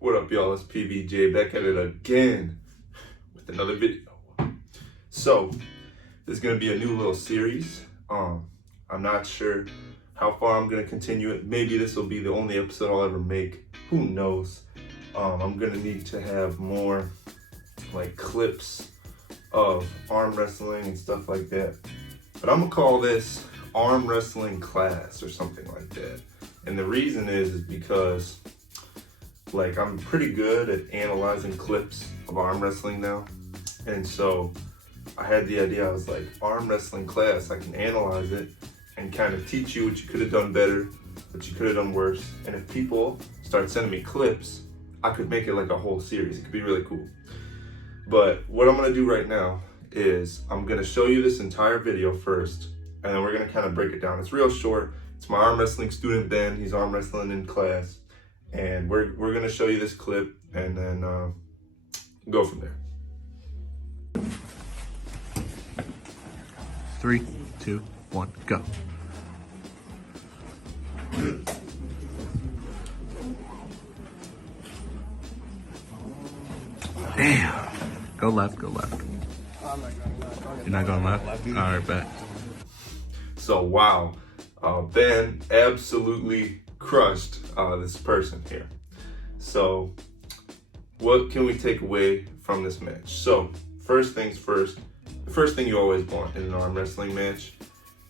What up, y'all? It's PBJ back at it again with another video. So, this is going to be a new little series. I'm not sure how far I'm going to continue it. Maybe this will be the only episode I'll ever make. Who knows? I'm going to need to have more like clips of arm wrestling and stuff like that. But I'm going to call this arm wrestling class or something like that. And the reason is because like I'm pretty good at analyzing clips of arm wrestling now. And so I had the idea, I was like, arm wrestling class, I can analyze it and kind of teach you what you could have done better, what you could have done worse. And if people start sending me clips, I could make it like a whole series. It could be really cool. But what I'm gonna do right now is I'm gonna show you this entire video first, and then we're gonna kind of break it down. It's real short. It's my arm wrestling student, Ben. He's arm wrestling in class. And we're gonna show you this clip and then go from there. 3, 2, 1, go. Damn. Go left, go left. You're not going left? All right, bet. So, wow. Ben absolutely crushed this person here. So, what can we take away from this match? So, first things first, the first thing you always want in an arm wrestling match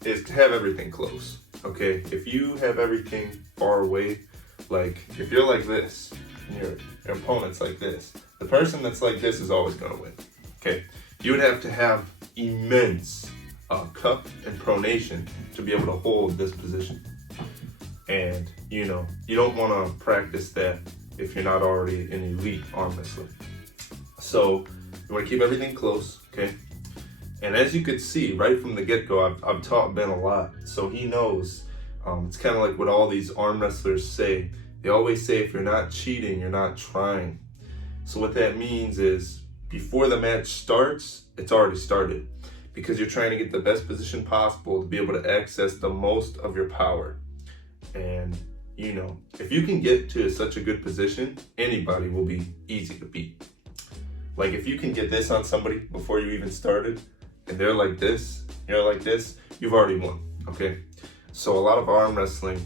is to have everything close, okay? If you have everything far away, like if you're like this, and your opponent's like this, the person that's like this is always gonna win, okay? You would have to have immense cup and pronation to be able to hold this position. And, you know, you don't want to practice that if you're not already an elite arm wrestler. So you want to keep everything close, okay? And as you could see right from the get-go, I've taught Ben a lot, so he knows. It's kind of like what all these arm wrestlers say. They always say if you're not cheating, you're not trying. So what that means is before the match starts, it's already started, because you're trying to get the best position possible to be able to access the most of your power. And, you know, if you can get to such a good position, anybody will be easy to beat. Like if you can get this on somebody before you even started, and they're like this, you're like this, you've already won, okay? So a lot of arm wrestling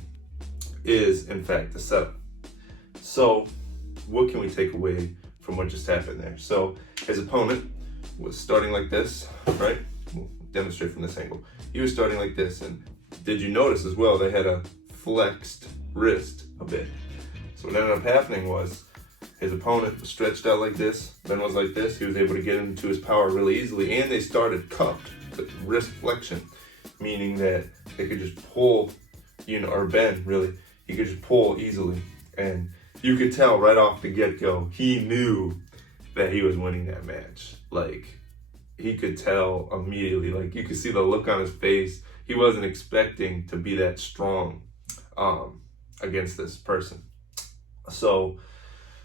is, in fact, the setup. So what can we take away from what just happened there? So his opponent was starting like this, right? We'll demonstrate from this angle. He was starting like this, and did you notice as well, they had a flexed wrist a bit. So what ended up happening was his opponent was stretched out like this, Ben was like this, he was able to get into his power really easily, and they started cupped with wrist flexion, meaning that they could just pull, you know, or Ben really, he could just pull easily. And you could tell right off the get-go, he knew that he was winning that match. Like, he could tell immediately, like you could see the look on his face. He wasn't expecting to be that strong against this person. So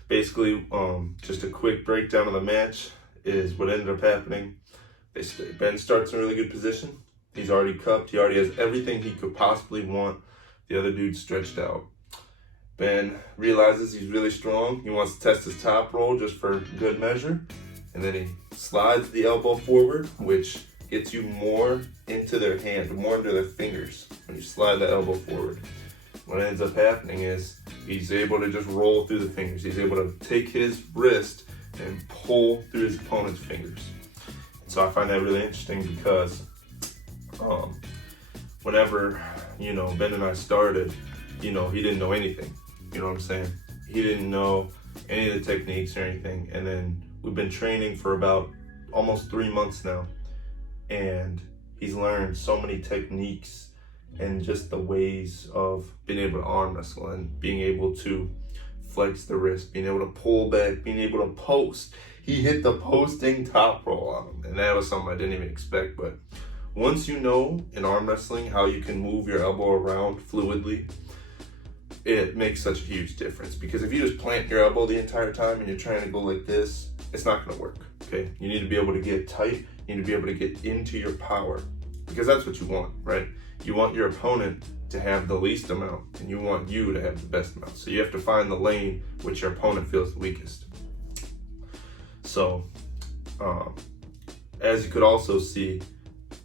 basically, just a quick breakdown of the match is what ended up happening. Ben starts in a really good position. He's already cupped. He already has everything he could possibly want. The other dude's stretched out. Ben realizes he's really strong. He wants to test his top roll just for good measure. And then he slides the elbow forward, which gets you more into their hand, more into their fingers when you slide the elbow forward. What ends up happening is he's able to just roll through the fingers. He's able to take his wrist and pull through his opponent's fingers. So I find that really interesting because whenever, you know, Ben and I started, you know, he didn't know anything. You know what I'm saying? He didn't know any of the techniques or anything. And then we've been training for about almost 3 months now. And he's learned so many techniques and just the ways of being able to arm wrestle and being able to flex the wrist, being able to pull back, being able to post. He hit the posting top roll on him, and that was something I didn't even expect. But once you know in arm wrestling how you can move your elbow around fluidly, it makes such a huge difference. Because if you just plant your elbow the entire time and you're trying to go like this, it's not gonna work, okay? You need to be able to get tight, you need to be able to get into your power, because that's what you want, right? You want your opponent to have the least amount, and you want you to have the best amount. So you have to find the lane which your opponent feels the weakest. So, as you could also see,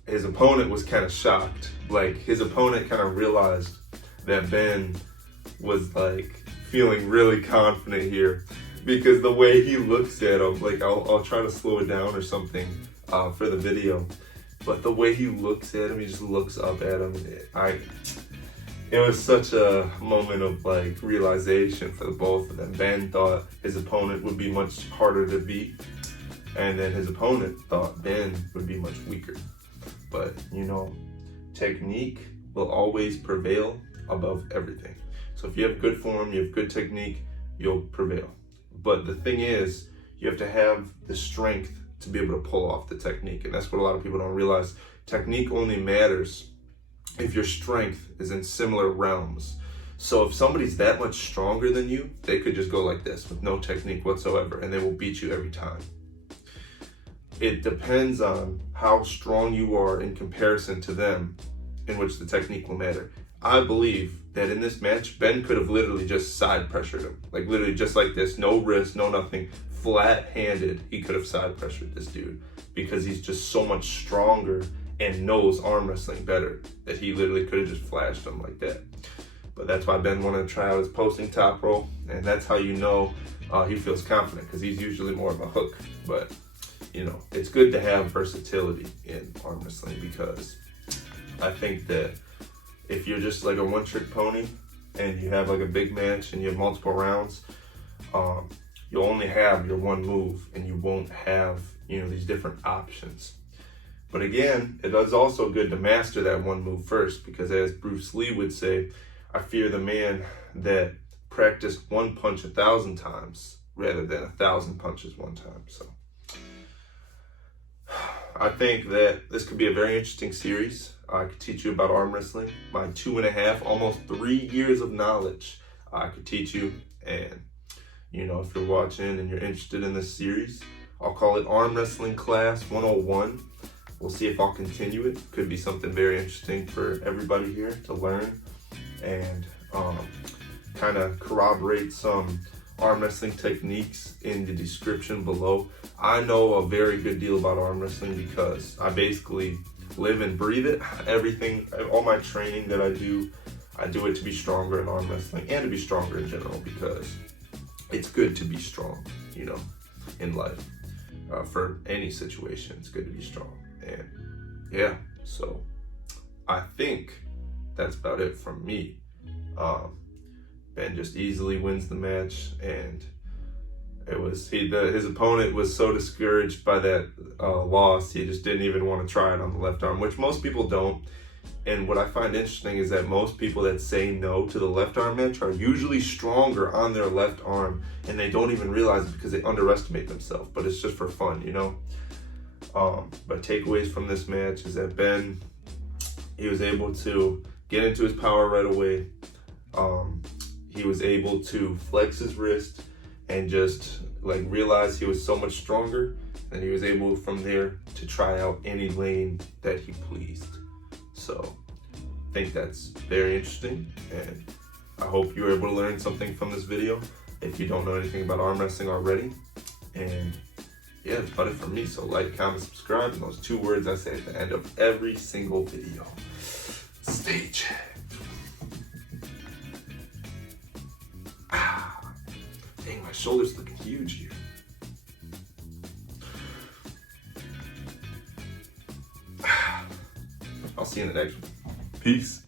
his opponent was kind of shocked. Like, his opponent kind of realized that Ben was like feeling really confident here, because the way he looks at him, like I'll try to slow it down or something for the video, but the way he looks at him, he just looks up at him. It was such a moment of like realization for the both of them. Ben thought his opponent would be much harder to beat, and then his opponent thought Ben would be much weaker. But you know, technique will always prevail above everything. So if you have good form, you have good technique, you'll prevail. But the thing is, you have to have the strength to be able to pull off the technique. And that's what a lot of people don't realize. Technique only matters if your strength is in similar realms. So if somebody's that much stronger than you, they could just go like this with no technique whatsoever, and they will beat you every time. It depends on how strong you are in comparison to them, in which the technique will matter. I believe that in this match, Ben could have literally just side pressured him. Like literally just like this, no wrist, no nothing, flat-handed, he could have side pressured this dude, because he's just so much stronger and knows arm wrestling better, that he literally could have just flashed him like that. But that's why Ben wanted to try out his posting top roll, and that's how you know he feels confident, because he's usually more of a hook. But you know, it's good to have versatility in arm wrestling, because I think that if you're just like a one-trick pony and you have like a big match and you have multiple rounds, you'll only have your one move and you won't have, you know, these different options. But again, it is also good to master that one move first, because as Bruce Lee would say, I fear the man that practiced one punch 1,000 times rather than 1,000 punches one time. So I think that this could be a very interesting series. I could teach you about arm wrestling. My 2.5, almost 3 years of knowledge I could teach you. And, you know, if you're watching and you're interested in this series, I'll call it Arm Wrestling Class 101. We'll see if I'll continue it. Could be something very interesting for everybody here to learn, and kind of corroborate some arm wrestling techniques in the description below. I know a very good deal about arm wrestling because I basically live and breathe it. Everything, all my training that I do it to be stronger in arm wrestling and to be stronger in general, because it's good to be strong, you know, in life. For any situation, it's good to be strong. And yeah, so I think that's about it from me. Ben just easily wins the match, and it was his opponent was so discouraged by that loss, he just didn't even want to try it on the left arm, which most people don't. And what I find interesting is that most people that say no to the left arm match are usually stronger on their left arm, and they don't even realize it because they underestimate themselves, but it's just for fun, you know? But takeaways from this match is that Ben, he was able to get into his power right away. He was able to flex his wrist and just like realize he was so much stronger, and he was able from there to try out any lane that he pleased. So I think that's very interesting, and I hope you were able to learn something from this video if you don't know anything about arm wrestling already. And yeah, that's about it from me. So like, comment, subscribe, and those 2 words I say at the end of every single video. Stage. Dang, my shoulder's looking huge here. I'll see you in the next one. Peace.